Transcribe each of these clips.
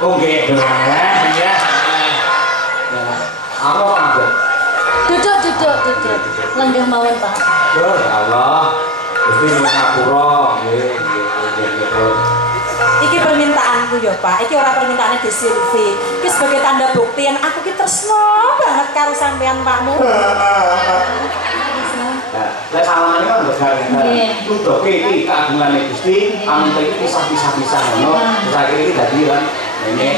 Oh nggih, ya. Apa Pak? Duduk. Lenggah mawon, Pak. Ya Allah. Gusti ngapura, nggih. Iki permintaanku ya, Pak. Iki ora permintaane Desi Silvi. Iki sebagai tanda bukti yang aku ki tresno banget karo sampean, Pakmu. Lek salamane kan begar ngene. Tutuke iki kagungane Gusti, pamunten iki pisah-pisah ngono. Saiki iki dadi lan ngene.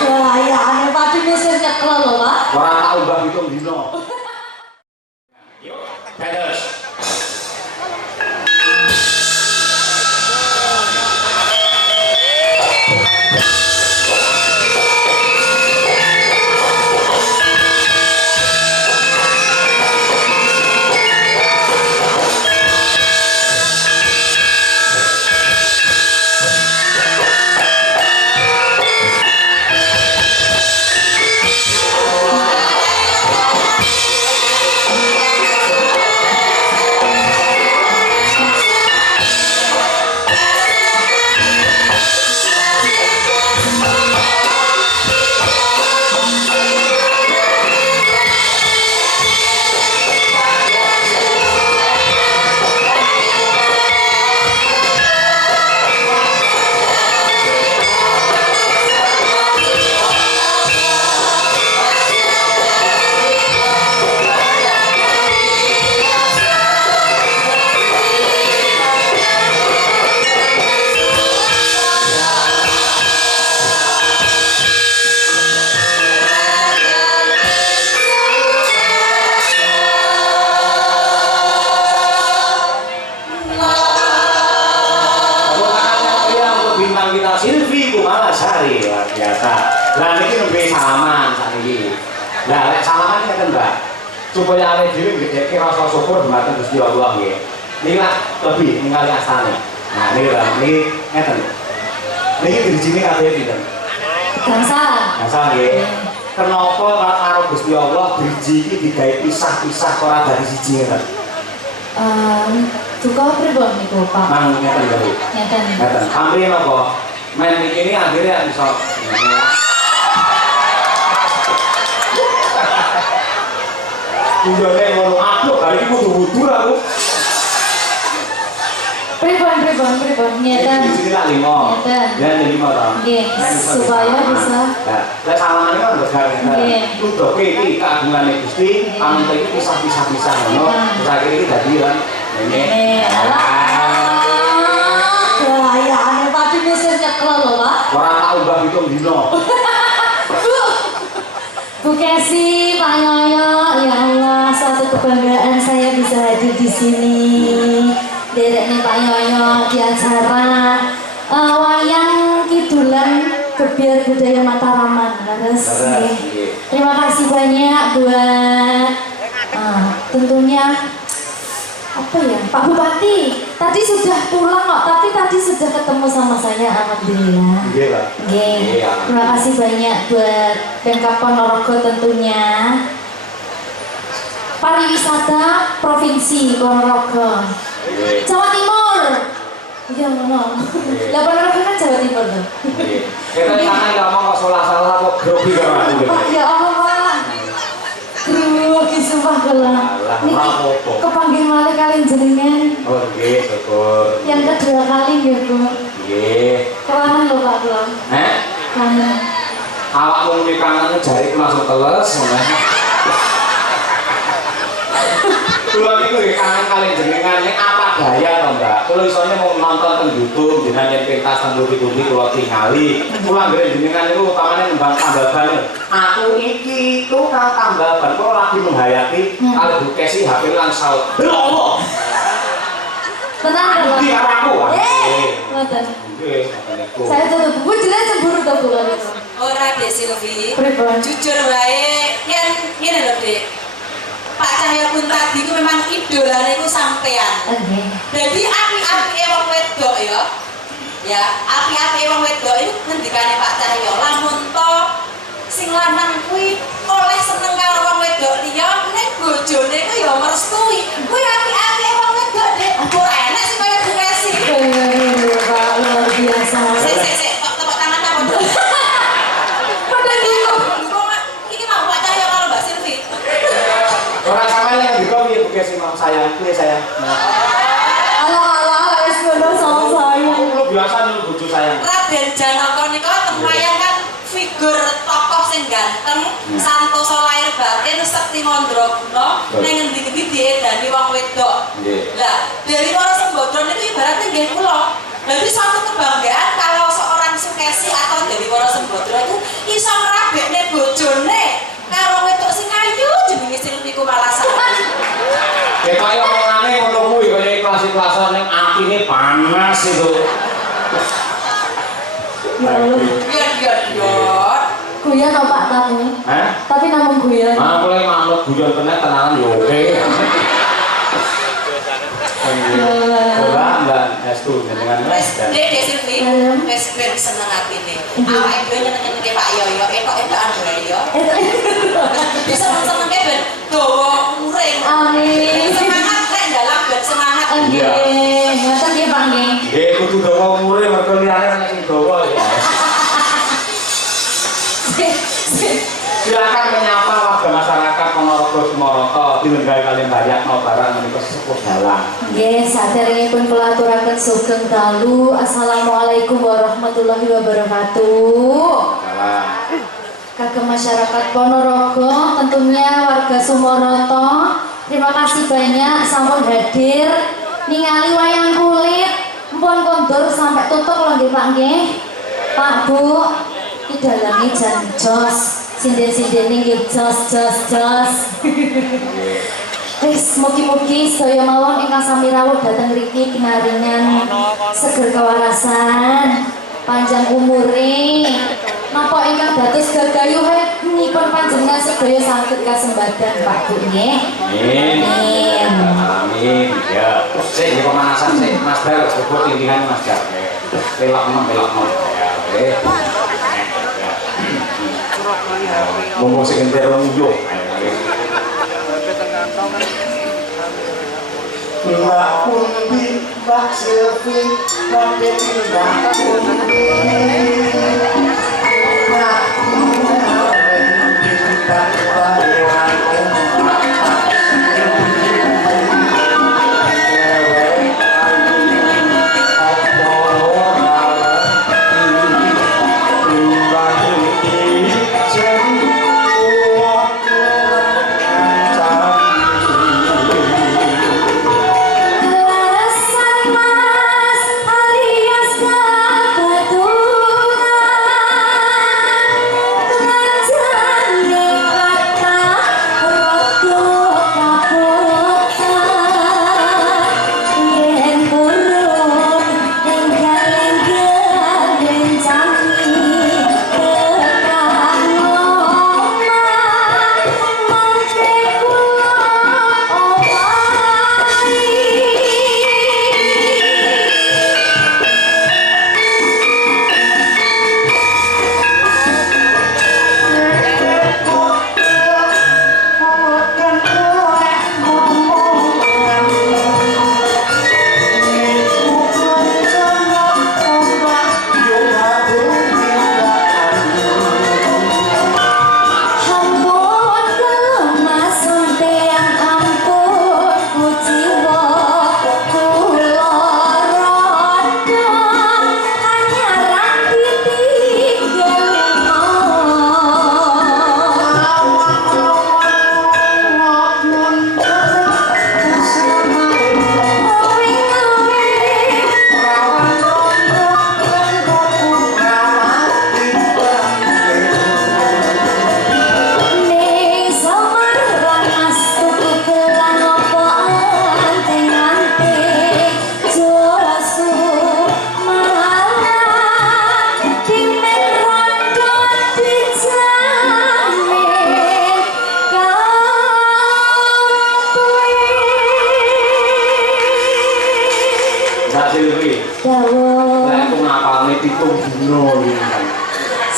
Gayane pati mesir nyekel lho, Pak. Ora tak ubah hitung dino. Yuk, dados. Silvi Kumala Sari luar biasa. Lah niki nembe salaman sakniki. Lah lek salaman ngeten, Mbak. Supaya awake dhewe nggedhekke rasa syukur dumateng Gusti Allah nggih. Niki lah lebih ningali astane. Nah, niki lho, niki ngeten. Niki dirijine kabeh pinten? Gangsal nggih. Kenapa karo Gusti Allah driji iki digawe pisah-pisah ora dadi siji ngeten? Duka pripun niku, Pak? Mang ngeten lho. Ngeten. Amri napa? Main ini akhirnya bisa tujuannya ngono aku kali ini wudu-wudu aku pribon nyata di sini lah 5 dan 5 orang supaya bisa lek salamannya kan begar tutuke iki kagungane Gusti pamunten iki pisah-pisah ngono saiki iki dadi lan ngene gayane pati mesir nyekel lho, Pak. Ora tak ubah hitung dino. Bu Kesi, Pak Nyoyo, ya Allah, suatu kebanggaan saya bisa hadir di sini. Dereknya Pak Nyoyo di acara wayang kidulan Gebyar Budaya Mataraman. Terima kasih banyak buat tentunya apa ya, Pak Bupati. Tadi sudah pulang kok, tapi tadi sudah ketemu sama saya, alhamdulillah. Iya. Terima kasih banyak buat Pemkab Ponorogo tentunya. Pariwisata Provinsi Ponorogo. Jawa Timur. Iya ngomong. Lah Ponorogo kan Jawa Timur tuh. Kita sana ngomong kok salah-salah kok grogi karo aku. Ya Allah, Pak. Grogi sumpah kula. Niki kepanggih malih kalian jenengan. Oh nggih, syukur. Yang kedua kali nggih, Bu. Nggih. Kangen lho Pak kula. Kangen. Awakmu muni kangen jariku langsung teles ngono. Kula niku nggih kangen kalian jenengan nek apa daya to, Mbak. Kula isone mau nonton teng YouTube jenengan yen pentas teng TV kula tingali. Kula nggih jenengan niku utamane nembang tambaban. Aku iki tuh kang tambaban kula lagi menghayati kali Bu Kesi HP lan saut. Lho Allah. Tenang lho. Iki aku. Ngoten. Nggih, Saya tutup buku jelas cemburu to kula niku. Ora Dek Silvi. Pripun? Jujur wae yen ngene lho, Dek. Pak Cahya pun tadi ku memang idolane ku sampean. Nggih. Dadi api-apike wong wedok ya. Ya, api-apike wong wedok iku ngendikane Pak Cahya, lamun to sing lanang kuwi oleh seneng karo wong wedok liya, nek bojone ku ya merestui. Kuwi api-apike wong wedok, Dek. Ora enak sih kaya Bu Kesi. Pak luar biasa. Sik ganteng, santoso lahir batin, sekti mandraguna, ning ngendi-endi diedani wong wedok. Lah, dari para sembodron itu ibaratnya nggih kula. Jadi suatu kebanggaan kalau seorang Sukesi atau dari para sembodron itu iso ngrabekne bojone karo wedok sing ayu jenenge Silvi Kumalasari. Ketoke omongane ngono kuwi kaya kelas-kelasan ning atine panas itu. Biar. Guyon apa Pak tamu? Tapi namun guyon. Mulai manut guyon kena tenanan yo oke. Mbak Estu dengan Mas dan Dek Silvi, wis ben seneng atine. Awake dhewe nyenengke Pak Yoyo, etok-etokan wae yo. Bisa seneng-senengke ben dawa umure. Amin. Semangat rek dalam ben semangat. Nggih, ngoten nggih Pak nggih. nggih kudu dawa umure mergo liyane nek sing dawa ya. Silakan menyapa warga masyarakat Ponorogo Sumoroto dilenggahi kalian banyak no barang menika sepuh dalang. Nggih, saderengipun kula aturaken sugeng dalu. Assalamualaikum warahmatullahi wabarakatuh. Salam. Kagem masyarakat Ponorogo, tentunya warga Sumoroto, terima kasih banyak sampun hadir ningali wayang kulit mpun kondur sampai tutup lho nggih Pak nggih. Pak Bu, iki dalange jan jos. Sinden-sinden nggih jos. Wis mugi-mugi sedaya mawon ingkang sami rawuh dhateng mriki kinaringan seger kawarasan, panjang umure. Napa ingkang dados gagayuhanipun panjenengan sedaya saged kasembadan Pak Bu nggih. Amin. Amin. Ya. Sik iki pemanasan sik Mas Dar, cukup tintingan Mas Dar. Belok ya. Ngomong sing entero nguyuh. Mbak Pundi, Mbak Silvi, Mbak Dewi, Mbak Pundi. Mbak Pundi, Mbak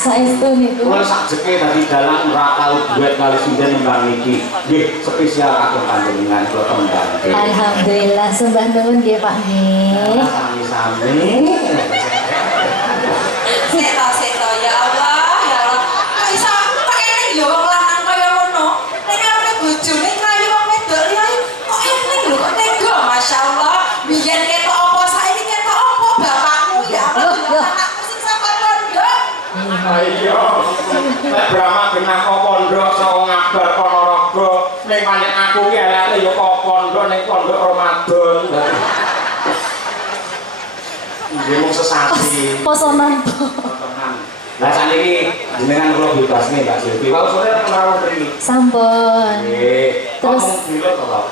Saestu niku. Kula sak jeke dadi dalang ora tau duet kali sinden nembang iki. Nggih, spesial kagem panjenengan kula tembang. Alhamdulillah sembah nuwun nggih Pak nggih. Sami-sami. Seto ya Allah, ya Allah. Kok iso pakene ya wong lanang kaya ngono. Nek arep bojone kayu wong wedok liya kok enteng lho kok tega masyaallah. Biyen ketok apa saiki ketok apa bapakmu ya Allah anakku sing sampe pondok. Ayo. Nek Brahma genah kok pondok saka ngabar Ponorogo. Ning pancen aku ki eleke ya kok pondok ning pondok Ramadan. Nggih mung sesasi. Posonan. Lah saniki jenengan kula bebas nih Mbak Silvi. Kalau sore kenal mriki. Sampun. Nggih. Terus dilo to, Pak.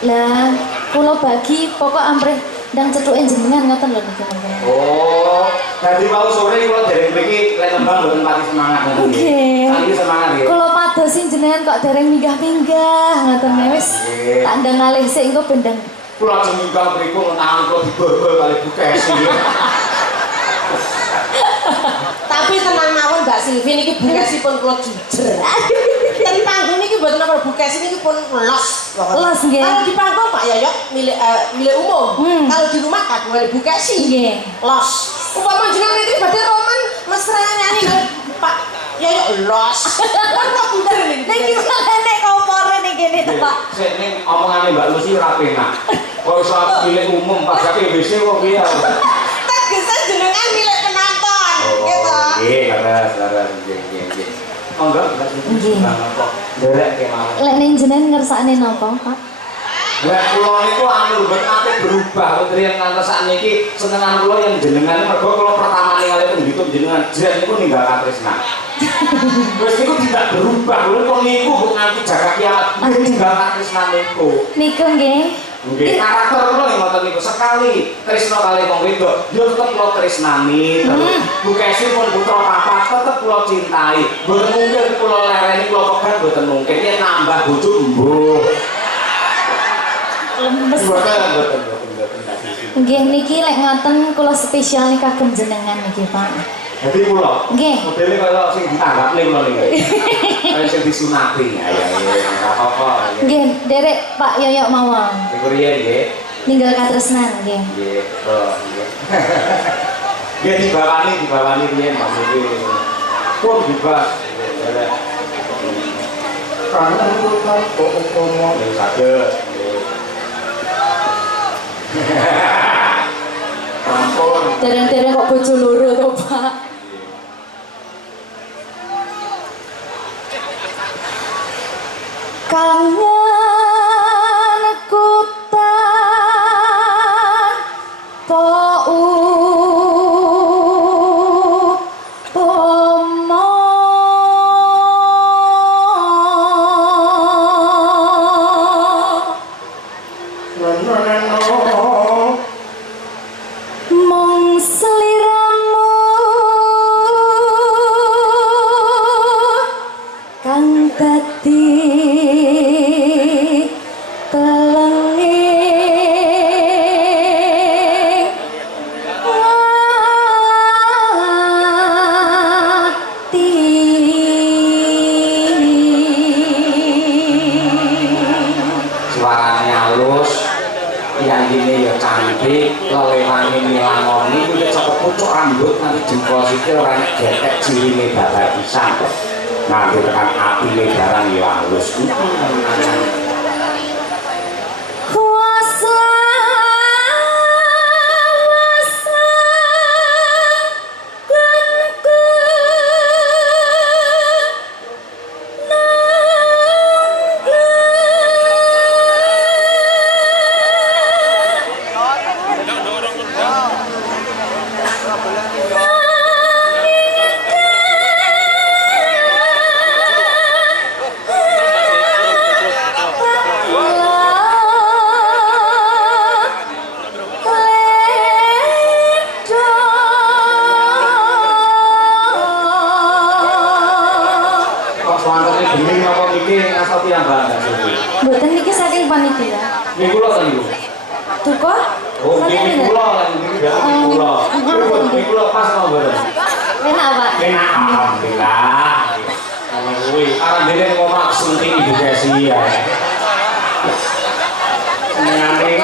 lah kula bagi pokok amprih ndang cethuke jenengan ngoten lho niki. Oh, dadi mau sore kula dereng mriki lek nembang mboten pati semangat ngoten nggih. Nggih. Saniki semangat nggih. Kula padosi jenengan kok dereng minggah-minggah ngoten wis. Tak ndang ngalih sik engko bendang. Kula ajeng minggal mriku tangan kula dibobol kali Bukesi. Tapi tenang mawon Mbak Silvi niki bukesipun kula jujer. Ten panggung niki mboten napa bukes niki pun los. Los nggih. Kalau di panggung Pak Yoyok milik umum. Kalau di rumah kagungan bukesi. Nggih. Los. Upama jenengan niki badhe roman mesra nyanyi Pak Yoyok los. Kan kok bener niki. Niki nek kompore ning kene to, Pak. Sik ning omongane Mbak Lucy ora penak. Kok iso milik umum pas kate WC kok piye. Tegese jenengan milik penonton. Gitu. Nggih, laras nggih. Monggo Mbak Lucy. Nggih. Kok derek kemawon. Lek ning jenengan ngersakne napa, Pak? Lah kula niku anu mboten nate berubah ketriyen ngantos sakniki senengan kula yang jenengan mergo kula pertamane kali pendhidhik jenengan jen niku ninggal katresnan. Wis niku tidak berubah kula kok niku kok nganti jaga kiamat ninggal katresnan niku. Niku nggih. Nggih karakter kula yang ngoten niku sekali tresna kali wong wedok yo tetep kula tresnani terus bukesi pun putra papa tetep kula cintai. Mboten mungkin kula lereni kula pegat mboten mungkin yen nambah bojo mbuh. Lemes. Nggih niki lek ngoten kula spesial nih kagem jenengan niki, Pak. Jadi kula. Nggih. Modele kaya sing ditanggapne kula niki. Kaya sing disunati. Ayo ora apa-apa. Nggih, derek Pak Yoyok mawon. Niku riyen nggih. Ninggal katresnan nggih. Nggih, betul nggih. Nggih dibawani riyen maksudnya. Pun bebas. Karena itu kan kok ngomong ya saged. Ampun. Dereng-dereng kok bojo loro to, Pak. Kangen kutan mong seliramu kang dadi telengi ati Suaranya halus yang gini ya cantik lelewani milangoni udah cokok pucuk rambut nanti jempol sikil orang getek cilinge bapak pisang nanti tekan api lebaran ya halus kuasa Mboten niki saking panitia. Niku lho tadi. Tuko? Oh, niku kula lan niku kula. Niku kula pas to mboten. Enak, Pak. Enak alhamdulillah. Ana kuwi arep dene ngomong sunting ibu Desi ya. Senengane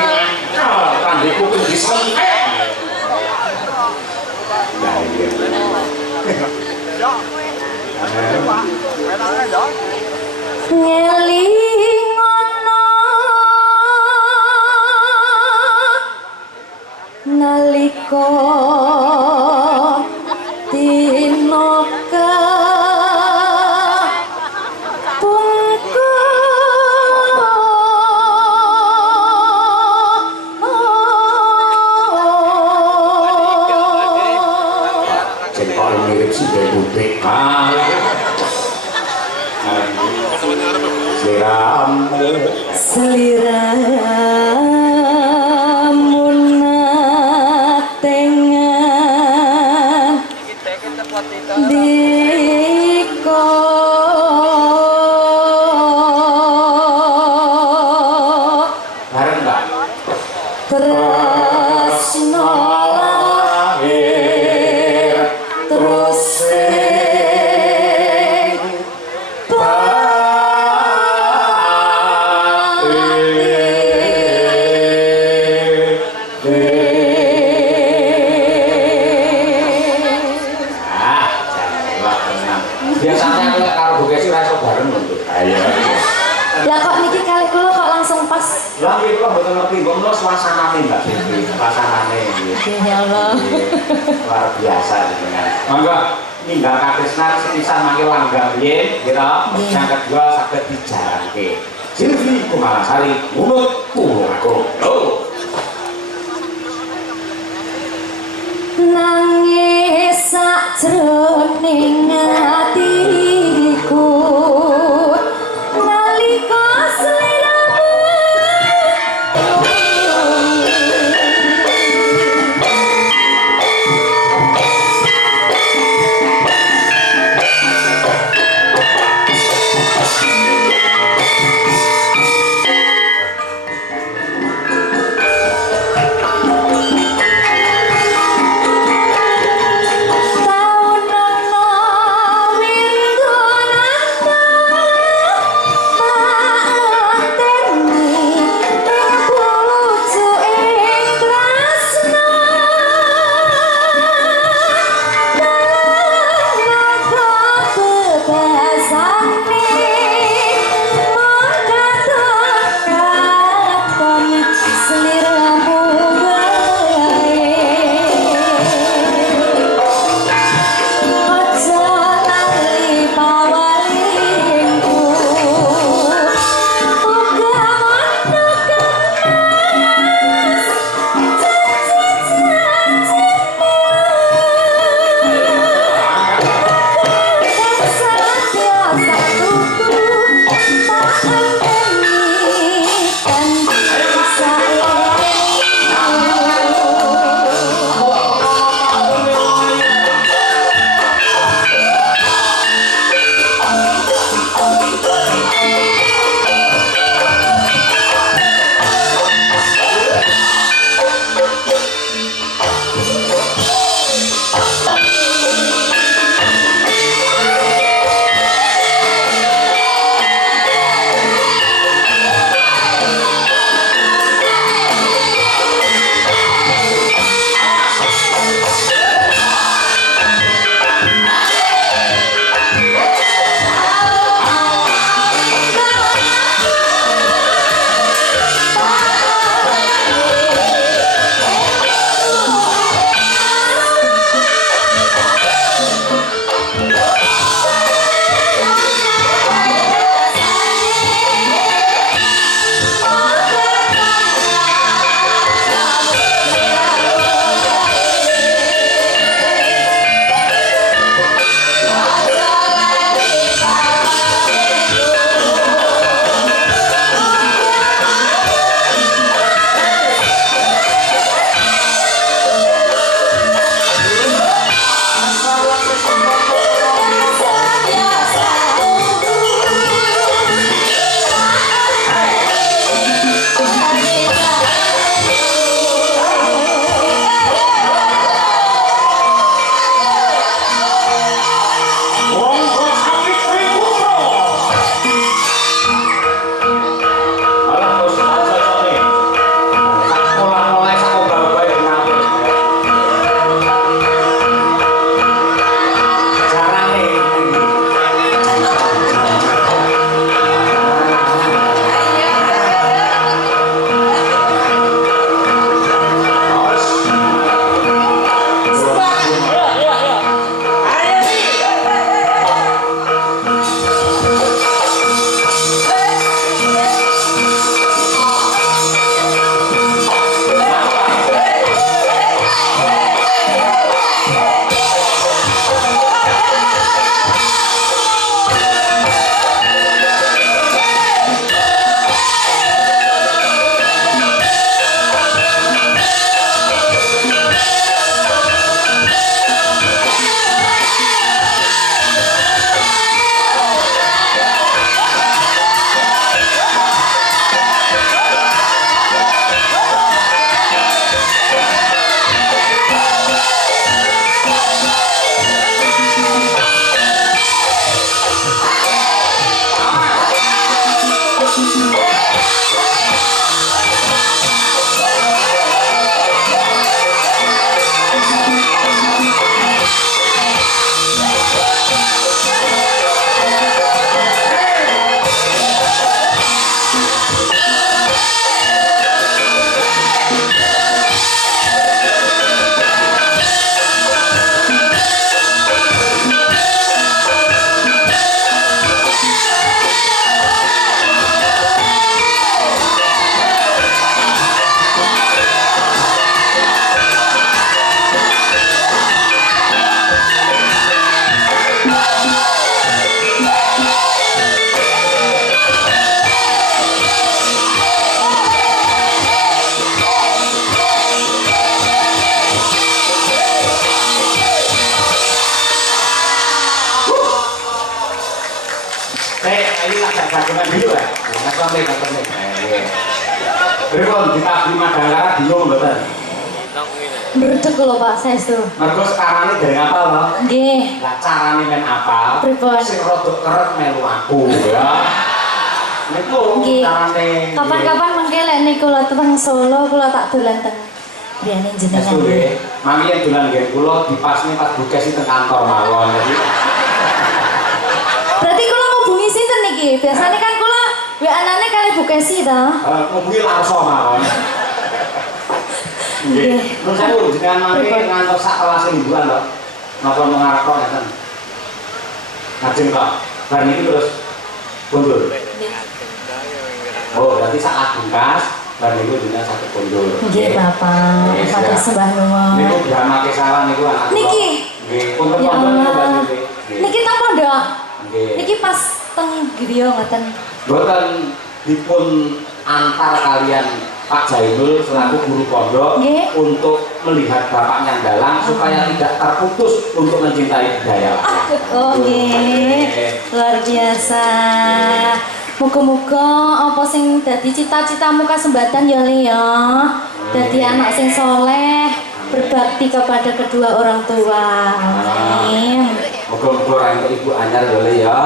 kandhe kuping disentek. Lah iya. Ngelingono nalika dina ngono suasanane Mbak Silvi, suasanane iki. Ya Allah. Luar biasa dengan. Monggo ninggal katresnan sepisan mangke langgam yen kira yang kedua saged dijalanke. Silvi Kumalasari Munut Tulungagung. Nangis sakjroning atiku nalika sliramu taun ana ini agak jagungan dulu ya. Ngerti. Berikut ditabli Madangkara bingung mboten? Berdek lho Pak, saestu. Mergo sekarang dari apa loh? Nggih. Lah carane men apa? Pripun? Sing rada keret melu aku ya. Niku Nggih. carane. Kapan-kapan mengke lek niku kula teng Solo kula tak dolan teng griyane jenengan. Estu nggih. Mami yen dolan nggih kula dipasne pas bukes teng kantor mawon. Jadi Berarti kula ngubungi sinten niki? Biasanya kan kula WA-ane kali Bukesi to. ngubungi Larso mawon. Nggih. Terus aku jenengan mami ngantos sak kelas mingguan lho. Napa mengarep kok ngeten. Lajeng kok. Bar niki terus mundur. Oh, berarti sak bungkas bar niku jenengan saged mundur. Nggih Bapak, matur sembah nuwun. Niku drama kesawan niku anak. Niki. Nggih, Ya punten-punten niku Mbak Allah. Niki. Niki teng pondok. Nggih. Niki pas teng griya ngoten. Boten dipun antar kalian Pak Jainul selaku guru pondok Nggih. untuk melihat bapaknya dalang supaya tidak terputus untuk mencintai budaya. Oh nggih. Luar biasa. Muga-muga apa sing dadi cita-citamu kasembatan ya Le ya. Dadi anak sing soleh, berbakti kepada kedua orang tua. Amin. Muga-muga ora entuk ibu anyar ya Le ya.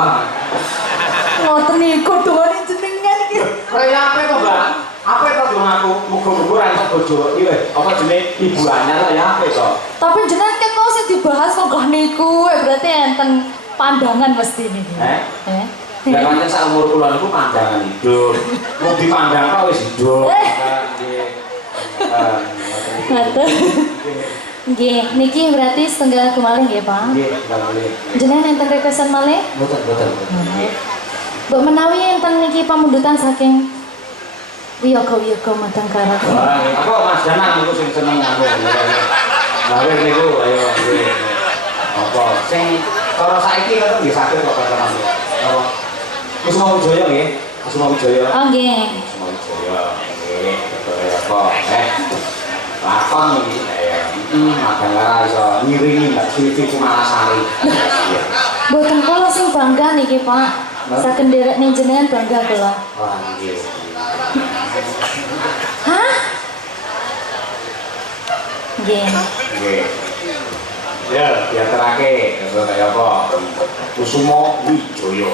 Ngoten niku dongane jenengan iki. Kaya apa to, Mbak? Apa to dong aku? Muga-muga ora entuk bojo iki wis. Apa jenenge ibu anyar ya apa to? Tapi jenengan keto sing dibahas kok niku berarti enten pandangan mesti niki. Lah pancen sak umur kula niku pandangan hidup. Mau dipandang kok wis hidup. Nggih. Ngoten. Nggih, niki berarti setengah kemalih nggih, Pak. Nggih, nggak boleh. Jenengan enten requestan malih? Boten. Mbok menawi enten niki pamundutan saking Wiyoga Madangkara. Wah, apa Mas Danang niku sing seneng aku. Gawe niku ayo nggih. Apa sing cara saiki kan nggih saged kok teman. Apa? Kusuma Wijaya nggih. Kusuma Wijaya. Oh nggih. Kusuma Wijaya. Nggih, betul apa? Lakon iki ya. Madangkara iso ngiringi Mbak Silvi Kumalasari. Mboten kula sing bangga niki, Pak. Saken nderek ning jenengan bangga kula. Wah, nggih. Hah? Nggih. Nggih. Ya, diaturake kaya apa? Kusuma Wijaya.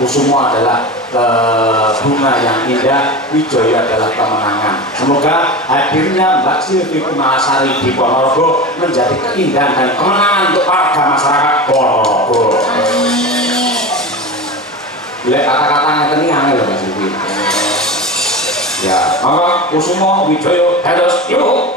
Kusuma adalah bunga yang indah, Wijaya adalah kemenangan. Semoga hadirnya Mbak Silvi Kumalasari di Ponorogo menjadi keindahan dan kemenangan untuk warga masyarakat Ponorogo. Lek kata-katanya ini angel loh Mbak Silvi. Ya, maka Kusuma Wijaya harus yuk.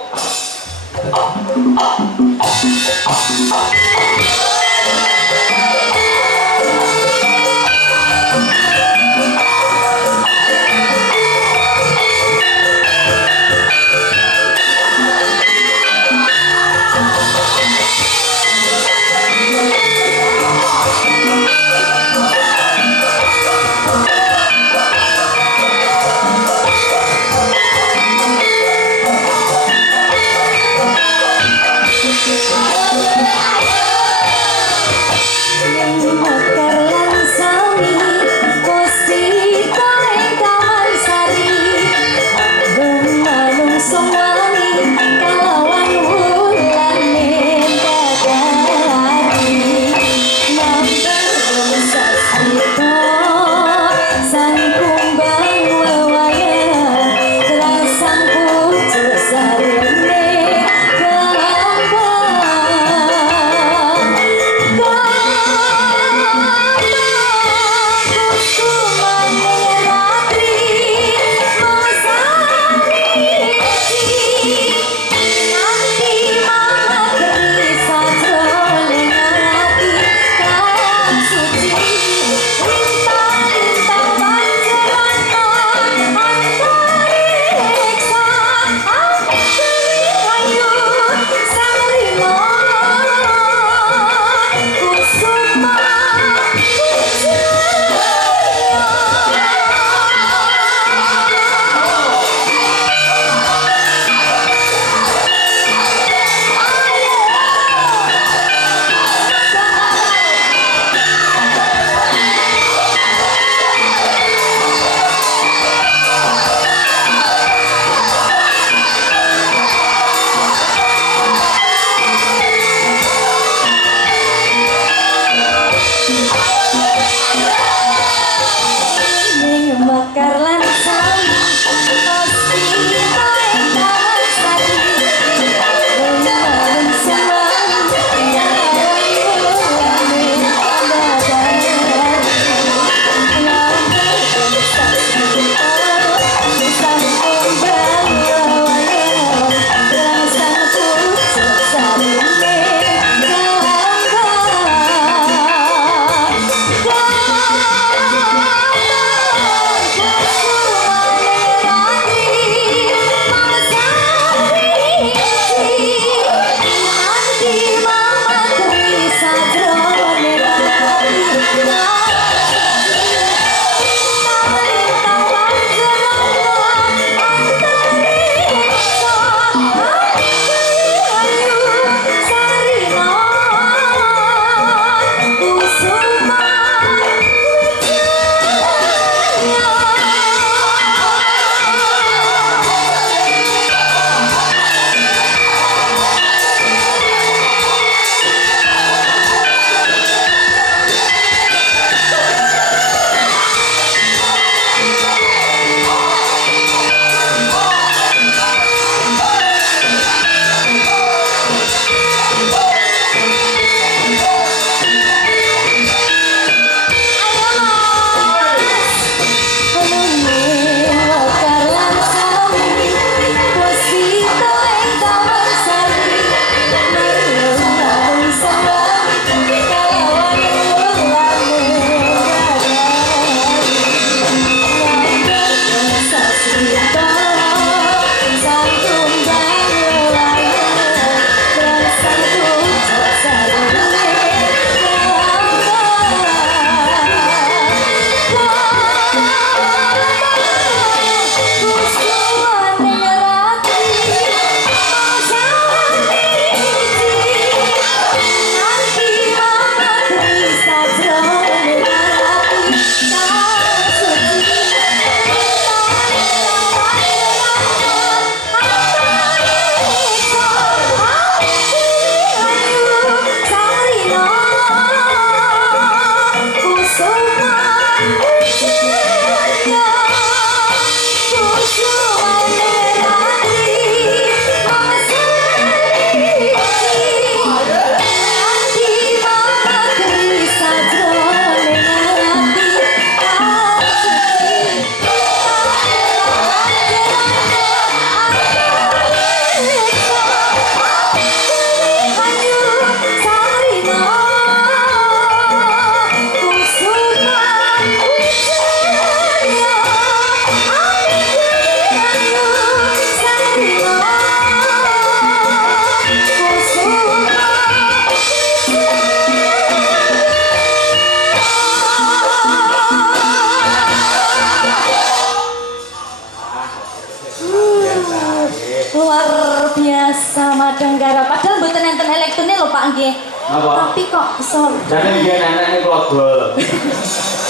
penyelenggara. Padahal mboten enten elektronnya lho Pak nggih. Apa? Tapi kok iso Jane biyen nenek klodol.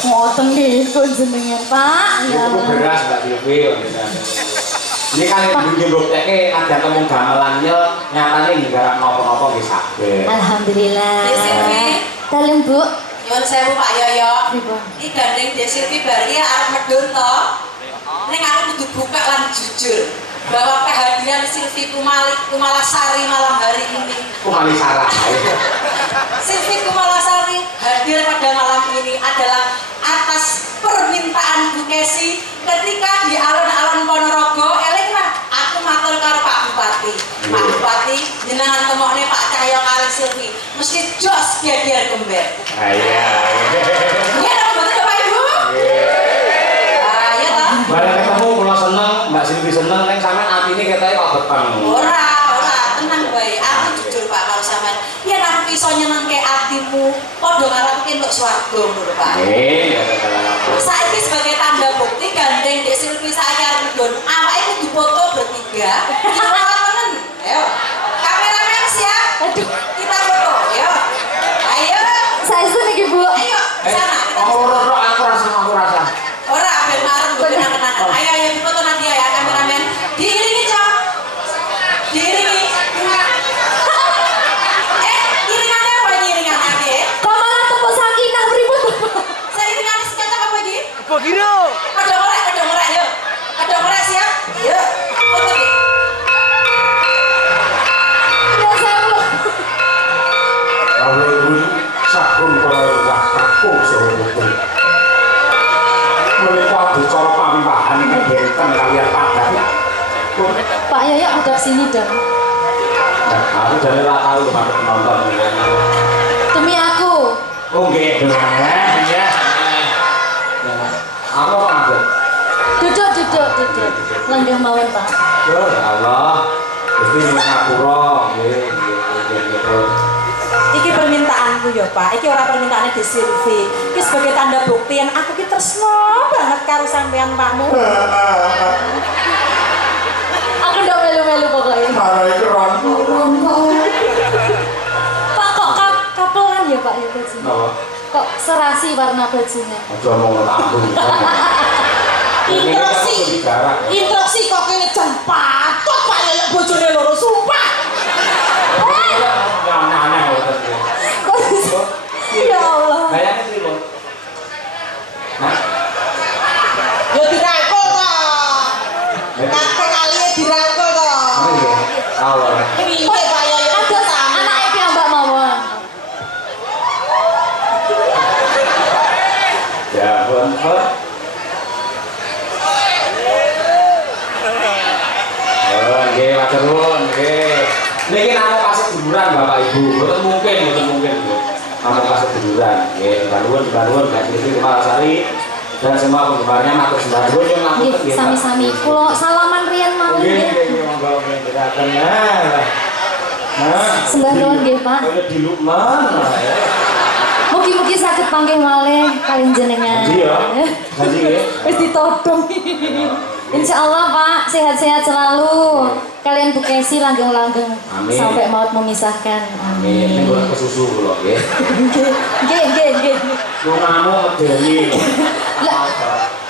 ngoten niku jenengan Pak. Ya. Itu beras Mbak Silvi. Ini kan bikin bukteknya ada temu gamelannya nyatanya nggak nopo-nopo bisa. Alhamdulillah. Dek Silvi. Dalem Bu. Nyuwun sewu Pak Yoyo. Pripun? Iki gandeng Dek Silvi bar iki arep medhun to. Ning aku kudu buka lan jujur bahwa kehadiran Silvi Kumalasari malam hari ini. Kumalisara. Silvi Kumalasari hadir pada malam ini adalah atas permintaan Bu Kesi ketika di alun-alun Ponorogo. Eling lah, aku matur karo Pak Bupati. Pak Bupati, jenengan temokne Pak Cahyo kali Silvi, mesti jos biar gember. Iya. Iya dong, betul Pak Ibu? Ah, iya toh? Bareng ketemu kula seneng, Mbak Silvi seneng, ning sampean atine ketoke kok beteng. Ora, tenang bae. Aku jujur Pak karo sampean. Yen aku iso nyenengke atimu, padha karo aku entuk swarga ngono Pak. Ya Saiki sebagai tanda bukti gandeng Dek Silvi saiki arep medhun. Awake kudu foto bertiga. Kita temen. Ayo. Kameramen siap. Aduh, Kita foto. Ayo. Ayo. saya niki Bu. Ayo. Sana kita. aku rasa. Ora ben marem gue kenang-kenangan. Ayo ayo foto nanti ya kameramen. Diiringi, Cok. Diiringi. Iringannya apa ini iringannya nanti? Kok malah tepuk sakinah pripun to? Saya iringannya secocok apa iki? Apa gino? Ada ngorek yuk. Ada ngorek siap? Yuk. Foto nih. Ya saya Kalau ibu sakun kalau enggak kakung sehukum. Mereka bicara pambahan benten kalian padat. Pak Yoyo hadap sini dong. Aku dari lah tahu pada penonton. Demi aku. Oh nggih, ya. Apa ada? Duduk. Lenggah mawon Pak. Ya Allah. Gusti ngapura nggih. Iki permintaanku ya Pak, iki ora permintaane Dek Silvi. Iki sebagai tanda bukti yang aku ki tresno banget karo sampean Pakmu. Aku ndak melu-melu pokoknya. Marai keron. Pak kok kapelan ya Pak ya bajunya? Napa? Kok serasi warna bajunya? Aja ngomong ampun. Instruksi kok kene jan patut Pak Yoyo bojone loro sumpah. Aneh-aneh. Kok bisa? Ya Allah. Bayangin dulu. Hah? Ya dirangkul to. Kakek kalian dirangkul to. Oh iya. Allah. Piye Pak Yoyo? Ada anake piyambak mawon. Ya ampun. Oh, nggih, matur nuwun, nggih. Niki namung kasih hiburan Bapak Ibu. Mboten mungkin. Namung kasih hiburan. Nggih, baruan Mbak Silvi Kumalasari dan semua penggemarnya matur sembah nuwun yang Nggih, ngapunten nggih. sami-sami. Kula salaman riyen mawon Nggih, nggih. monggo ngederaken. Nah. Sembah nuwun nggih, Pak. Kaya di Lukman. Ya. Mugi-mugi saged panggih malih kalian jenengan. Janji ya. Janji nggih. Wis ditodong. Insyaallah Pak, sehat-sehat selalu. Kalian Bu Kesi langgeng-langgeng Amin. sampai maut memisahkan. Amin. Ning ke susu kula nggih. Nggih. Lungamu medeni. Lah,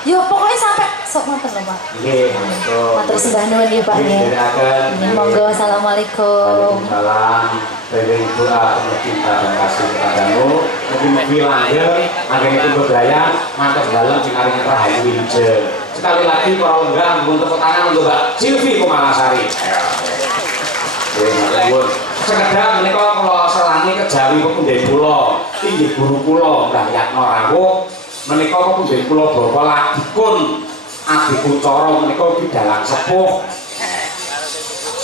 yo pokoknya sampai sok ngoten lho Pak. Nggih, matur. Matur sembah nuwun nggih Pak nggih. Nggih, Nggih, monggo assalamualaikum. Waalaikumsalam. Dari doa cinta dan kasih kepadamu. Mugi-mugi langgeng, anggen itu berdaya, mantap dalam cinaring rahayu winje. Sekali lagi para lenggah untuk tepuk tangan untuk Mbak Silvi Kumalasari. Nggih, sekedar menika kula selangi kejawi pepunden kula, inggih guru kula Mbah Yatno Rawuh. Menika pepunden kula bapa Ladikun Adi Kucara menika bidalang sepuh.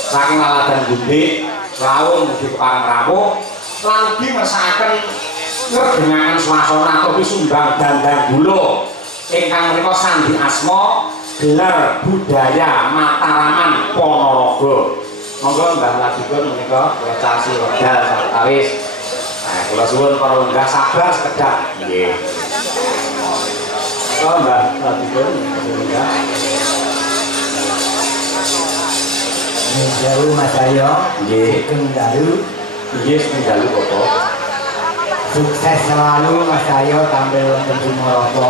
Saking laladan Bundik, rawuh mugi kepareng rawuh lan ugi mersakaken ngerdengaken swasana topi sumbang dandang gula ingkang menika sandi asma gelar budaya Mataraman Ponorogo. Monggo Mbah Ladikun menika wecasi wedal sawetawis. Nah, kula suwun para lenggah sabar sekedap. Nggih. Oh, Mbah Ladikun menika. sewu Mas Ayo. Nggih. Sugeng dalu. Nggih sing dalu Bapak. Sukses selalu Mas Ayo tampil wonten Sumoroto.